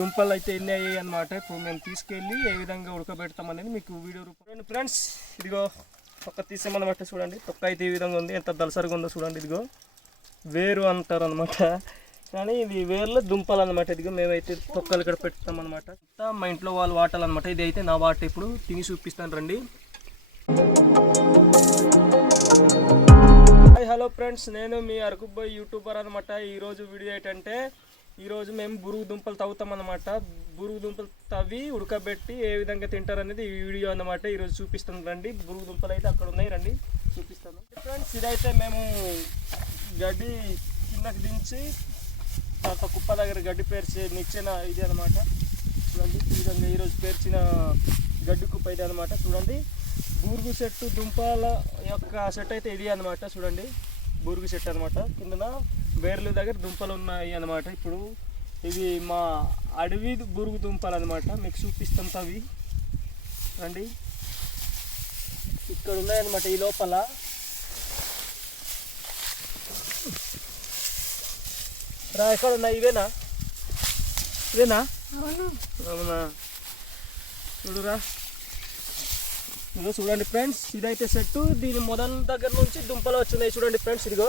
దుంపలు అయితే ఎన్ని అయ్యాయి అనమాట. ఇప్పుడు మేము తీసుకెళ్ళి ఏ విధంగా ఉడకబెడతామనేది మీకు వీడియో రూపంలో. ఫ్రెండ్స్ ఇదిగో తొక్క తీసేమన్నమాట. చూడండి తొక్క అయితే ఈ విధంగా ఉంది, ఎంత దలసరిగా ఉందో చూడండి. ఇదిగో వేరు అంటారు అనమాట, కానీ ఇది వేర్లో దుంపలు అనమాట. ఇదిగో మేమైతే తొక్కలు ఇక్కడ పెడతాం అనమాట. మా ఇంట్లో వాళ్ళు వాటాలన్నమాట. ఇది అయితే నా వాట, ఇప్పుడు తిని చూపిస్తాను రండి. హాయ్ హలో ఫ్రెండ్స్, నేను మీ అరకుబాయ్ యూట్యూబర్ అనమాట. ఈరోజు వీడియో ఏంటంటే, ఈరోజు మేము బురుగు దుంపలు తవ్వుతాం అనమాట. బురుగు దుంపలు తవ్వి ఉడకబెట్టి ఏ విధంగా తింటారు అనేది ఈ వీడియో అన్నమాట. ఈరోజు చూపిస్తాను రండి. బురుగు దుంపలు అయితే అక్కడ ఉన్నాయి, రండి చూపిస్తాను. ఫ్రెండ్స్ ఇదైతే మేము గడ్డి కిందకి దించి తర్వాత కుప్ప దగ్గర గడ్డి పేర్చి నిచ్చిన ఇది అనమాట. చూడండి ఈ విధంగా ఈరోజు పేర్చిన గడ్డి కుప్ప ఇది అనమాట. చూడండి బూరుగు చెట్టు దుంపల యొక్క చెట్టు అయితే ఇది అనమాట. చూడండి బూరుగు చెట్టు అనమాట. కిందన వేర్లు దగ్గర దుంపలు ఉన్నాయి అనమాట. ఇప్పుడు ఇవి మా అడవి బూరుగు దుంపలు అనమాట. మీకు చూపిస్తాం అవి రండి. ఇక్కడ ఉన్నాయన్నమాట ఈ లోపల. రా ఎక్కడ ఉన్నాయి? ఇవేనా అవునా? చూడురా, ఇదిగో చూడండి ఫ్రెండ్స్, ఇదైతే చెట్టు. దీని మొదల దగ్గర నుంచి దుంపలు వచ్చినాయి చూడండి ఫ్రెండ్స్. ఇదిగో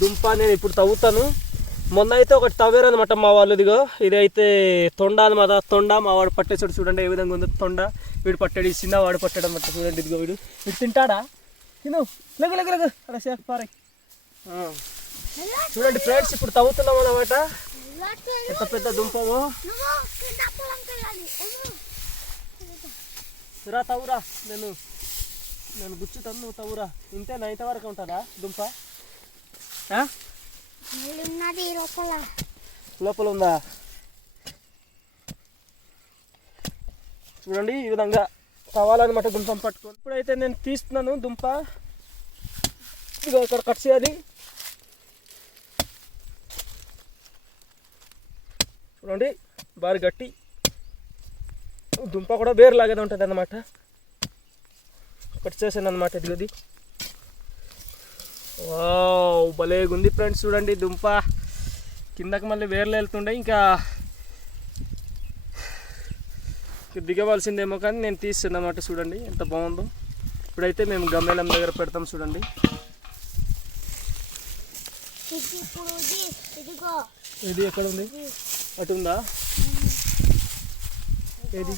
దుంప నేను ఇప్పుడు తవ్వుతాను. మొన్న అయితే ఒకటి తవ్వారు అనమాట మా వాళ్ళు. ఇదిగో ఇదైతే తొండ అనమాట. తొండ మా వాడు పట్టేసాడు. చూడండి ఏ విధంగా ఉందో తొండ. వీడు పట్టాడు, ఈ చిన్న వాడు పట్టాడు అనమాట. చూడండి ఇదిగో వీడు తింటాడా? తిను లెగ అలా సేఫ్ పారే. చూడండి ఫ్రెండ్స్, ఇప్పుడు తవ్వుతున్నాం అన్నమాట. ఎంత పెద్ద దుంపమో. రా తవ్వురా, నేను గుచ్చుతాను, నువ్వు తవ్వురా. ఇంతేనా? ఇంతవరకు ఉంటుందా దుంప? లోపల ఉందా? చూడండి ఈ విధంగా తవ్వాలన్నమాట దుంప పట్టుకొని. ఇప్పుడైతే నేను తీస్తున్నాను దుంప. ఇదిగో ఇక్కడ కట్ చేయాలి. చూడండి బాగా గట్టి దుంప కూడా వేరులాగానే ఉంటుంది అన్నమాట. కట్ చేసాను అనమాట. ఇదిగోది వావ్ భలేగుంది ఫ్రెండ్స్. చూడండి దుంప కిందకి మళ్ళీ వేర్లు వెళ్తుండే, ఇంకా దిగవలసిందేమో కానీ నేను తీస్తాను అన్నమాట. చూడండి ఎంత బాగుందో. ఇప్పుడైతే మేము గమ్మేలం దగ్గర పెడతాం. చూడండి ఇది ఎక్కడ ఉంది? అటు ఉందా? ఏది?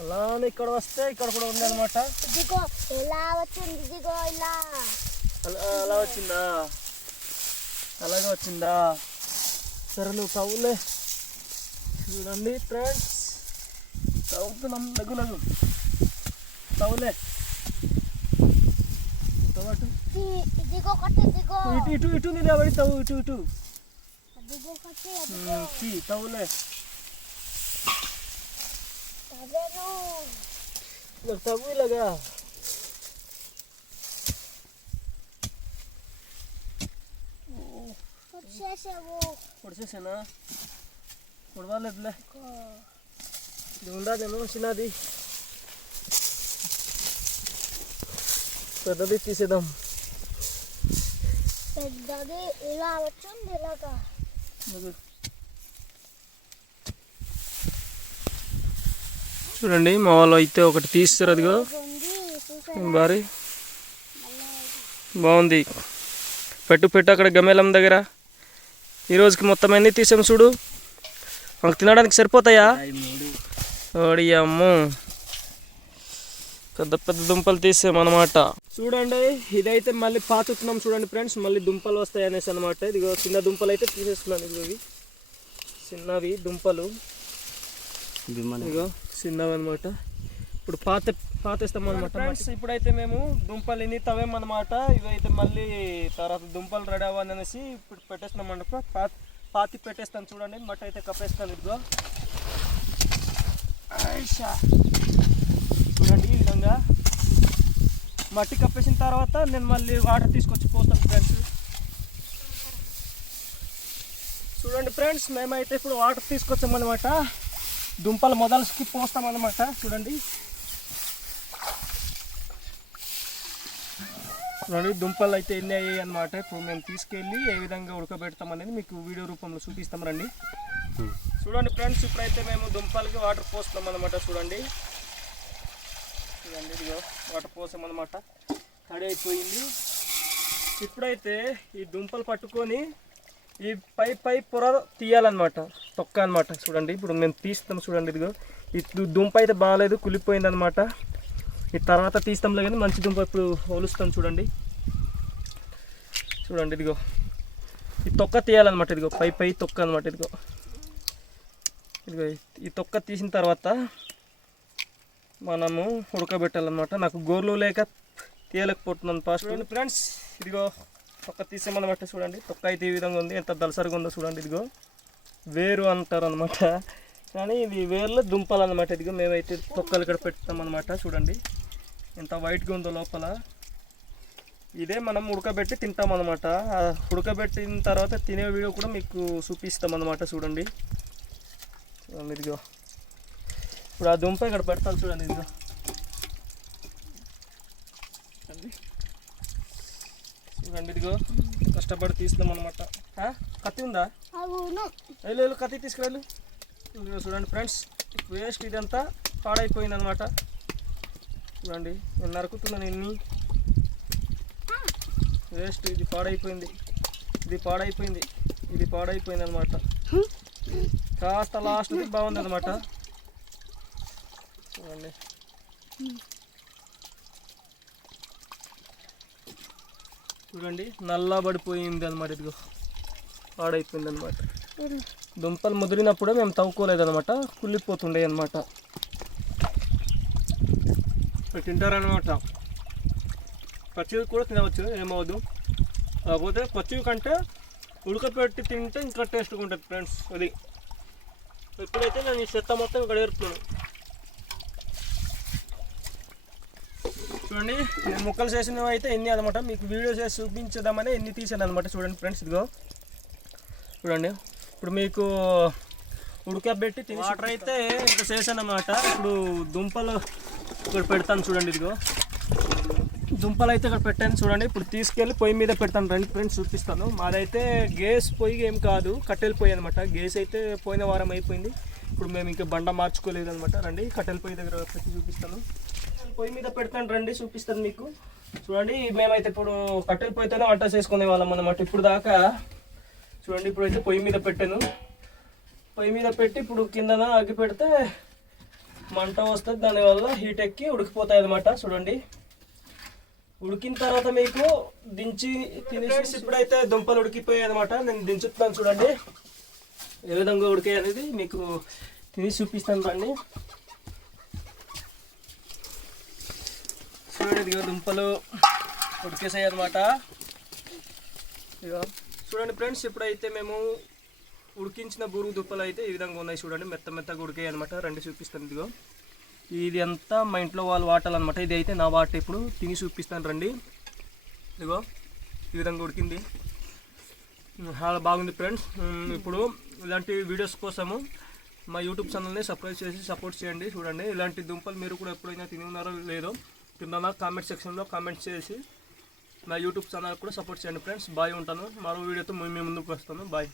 అలానే ఇక్కడ వస్తే ఇక్కడ కూడా ఉంది అనమాట. అలా వచ్చిందా? అలాగే వచ్చిందా? సరే నువ్వు తవ్వులే. చూడండి ఫ్రెండ్స్ తవ్వుతున్నాం. లఘు తవ్వులే. ఇటు ఇటు నిలబడి తవ్వు. ఇటు తవ్వులే. తవ్వు ఇలాగా. పొడిచేసానా? పొడవాలేదులే. ఇది ఉండదేమో చిన్నది. పెద్దది తీసేద్దాం. పెద్దది ఇలా వచ్చింది. ఇలాగా చూడండి మా వాళ్ళు అయితే ఒకటి తీస్తారు. అదిగో భారీ బాగుంది. పెట్టు అక్కడ గమేలం దగ్గర. ఈరోజుకి మొత్తం ఎన్ని తీసాము చూడు. మాకు తినడానికి సరిపోతాయా? ఓడి అమ్మో, పెద్ద దుంపలు తీసామన్నమాట. చూడండి ఇదైతే మళ్ళీ పాతుతున్నాం. చూడండి ఫ్రెండ్స్, మళ్ళీ దుంపలు వస్తాయి అనేసి అనమాట. ఇదిగో చిన్న దుంపలు అయితే తీసేస్తున్నాను. ఇవి చిన్నవి దుంపలు, ఇదిగో చిన్నవి అనమాట. ఇప్పుడు పాతేస్తాం అనమాట ఫ్రెండ్స్. ఇప్పుడైతే మేము దుంపలు ఇన్ని తవ్వేమన్నమాట. ఇవైతే మళ్ళీ తర్వాత దుంపలు రెడీ అవ్వాలి అనేసి ఇప్పుడు పెట్టేస్తున్నాం అనమాట. పాతి పెట్టేస్తాను. చూడండి మట్టి అయితే కప్పేస్తాను. ఇదిగో చూడండి ఈ విధంగా మట్టి కప్పేసిన తర్వాత నేను మళ్ళీ వాటర్ తీసుకొచ్చి పోస్తాను ఫ్రెండ్స్. చూడండి ఫ్రెండ్స్, మేమైతే ఇప్పుడు వాటర్ తీసుకొచ్చామన్నమాట. దుంపలు మొదలకి పోస్తామన్నమాట. చూడండి దుంపలు అయితే ఎన్ని అయ్యాయి అన్నమాట. ఇప్పుడు మేము తీసుకెళ్ళి ఏ విధంగా ఉడకబెడతాం అనేది మీకు వీడియో రూపంలో చూపిస్తాం రండి. చూడండి ఫ్రెండ్స్, ఇప్పుడైతే మేము దుంపలకి వాటర్ పోస్తున్నాం అన్నమాట. చూడండి ఇదిగో వాటర్ పోసాం అన్నమాట. తడి అయిపోయింది. ఇప్పుడైతే ఈ దుంపలు పట్టుకొని ఈ పై పొర తీయాలన్నమాట, తొక్క అనమాట. చూడండి ఇప్పుడు మేము తీస్తాం. చూడండి ఇదిగో ఈ దుంప అయితే బాగాలేదు, కులిపోయింది అనమాట. ఈ తర్వాత తీస్తాంలే కానీ మంచి దుంప ఇప్పుడు ఒలుస్తాం. చూడండి చూడండి ఇదిగో ఈ తొక్క తీయాలన్నమాట. ఇదిగో పై తొక్క అనమాట. ఇదిగో ఈ తొక్క తీసిన తర్వాత మనము ఉడకబెట్టాలన్నమాట. నాకు గోర్లు లేక తీయలేకపోతున్నాను ఫాస్ట్. ఫ్రెండ్స్ ఇదిగో తొక్క తీసామన్నమాట. చూడండి తొక్క అయితే ఈ విధంగా ఉంది, ఎంత దలసరిగా ఉందో చూడండి. ఇదిగో వేరు అంటారు అనమాట, కానీ ఇది వేర్లో దుంపలు అనమాట. ఇదిగో మేమైతే తొక్కలు ఇక్కడ పెడతాం అనమాట. చూడండి ఎంత వైట్గా ఉందో లోపల. ఇదే మనం ఉడకబెట్టి తింటాం అనమాట. ఉడకబెట్టిన తర్వాత తినే వీడియో కూడా మీకు చూపిస్తాం అనమాట. చూడండి చూడండి ఇదిగో ఇప్పుడు ఆ దుంప ఇక్కడ పెడతాను. చూడండి ఇదిగో చూడండి ఇదిగో కష్టపడి తీస్తున్నాం అనమాట. కత్తి ఉందా? వెళ్ళు కత్తి తీసుకురాళ్ళు. ఇదిగో చూడండి ఫ్రెండ్స్, వేస్ట్ ఇదంతా పాడైపోయింది అనమాట. చూడండి నేను నరుకుతున్నాను ఇన్ని వేస్ట్. ఇది పాడైపోయింది, ఇది పాడైపోయింది అనమాట. కాస్త లాస్ట్ బాగుంది అనమాట. చూడండి చూడండి నల్లబడిపోయింది అనమాట. ఇదిగో పాడైపోయింది అనమాట. దుంపలు ముదిరినప్పుడే మేము తవ్వుకోలేదనమాట, కుళ్ళిపోతుండే అనమాట. తింటారనమాట. పచ్చివి కూడా తినవచ్చు, ఏమవద్దు. కాకపోతే పచ్చివి కంటే ఉడకపెట్టి తింటే ఇంకా టేస్ట్గా ఉంటుంది ఫ్రెండ్స్. అది ఇప్పుడైతే నేను ఈ చెత్త మొత్తం ఇక్కడ ఏరుతున్నాను. చూడండి నేను ముక్కలు చేసినవి అయితే ఎన్ని అనమాట, మీకు వీడియో చేసి చూపించదామని ఎన్ని తీసాను అనమాట. చూడండి ఫ్రెండ్స్ ఇదిగో చూడండి ఇప్పుడు మీకు ఉడకబెట్టి వాటర్ అయితే ఇంకా చేశాను అనమాట. ఇప్పుడు దుంపలు ఇక్కడ పెడతాను. చూడండి ఇదిగో దుంపలు అయితే ఇక్కడ పెట్టాను. చూడండి ఇప్పుడు తీసుకెళ్ళి పొయ్యి మీద పెడతాను. రండి ఫ్రెండ్స్ చూపిస్తాను. మాదైతే గ్యాస్ పొయ్యి ఏం కాదు, కట్టెల పొయ్యి అనమాట. గ్యాస్ అయితే పోయిన వారం అయిపోయింది. ఇప్పుడు మేము ఇంకా బండ మార్చుకోలేదు అనమాట. రండి కట్టెల పొయ్యి దగ్గర పెట్టి చూపిస్తాను. పొయ్యి మీద పెడతాను, రండి చూపిస్తాను మీకు. చూడండి మేమైతే ఇప్పుడు కట్టెల పొయ్యితోనే వంట చేసుకునే వాళ్ళం అనమాట ఇప్పుడు దాకా. చూడండి ఇప్పుడైతే పొయ్యి మీద పెట్టాను. పొయ్యి మీద పెట్టి ఇప్పుడు కిందన అగ్గి పెడితే మంట వస్తుంది, దానివల్ల హీట్ ఎక్కి ఉడికిపోతాయి అనమాట. చూడండి ఉడికిన తర్వాత మీకు దించి తినేసి ఇప్పుడైతే దుంపలు ఉడికిపోయాయి అనమాట. నేను దించుతున్నాను. చూడండి ఏ విధంగా ఉడికాయి అనేది మీకు తిని చూపిస్తాను. రండి చూడండి ఇదిగో దుంపలు ఉడికేసాయి అనమాట. ఇదిగో చూడండి ఫ్రెండ్స్, ఇప్పుడైతే మేము ఉడికించిన బూరుగు దుంపలు అయితే ఈ విధంగా ఉన్నాయి. చూడండి మెత్తగా ఉడికాయి అనమాట. రండి చూపిస్తాను. ఇదిగో ఇది అంతా మా ఇంట్లో వాళ్ళు వాటాలన్నమాట. ఇది అయితే నా వాట. ఇప్పుడు తిని చూపిస్తాను. రండి ఇదిగో ఈ విధంగా ఉడికింది, చాలా బాగుంది ఫ్రెండ్స్. ఇప్పుడు ఇలాంటి వీడియోస్ కోసము మా యూట్యూబ్ ఛానల్ని సబ్స్క్రైబ్ చేసి సపోర్ట్ చేయండి. చూడండి ఇలాంటి దుంపలు మీరు కూడా ఎప్పుడైనా తిని ఉన్నారో లేదో కింద కామెంట్ సెక్షన్లో కామెంట్ చేసి నా యూట్యూబ్ ఛానల్ కూడా సపోర్ట్ చేయండి ఫ్రెండ్స్. బాయ్, ఉంటాను. మరో వీడియోతో మీ ముందుకు వస్తాను. బాయ్.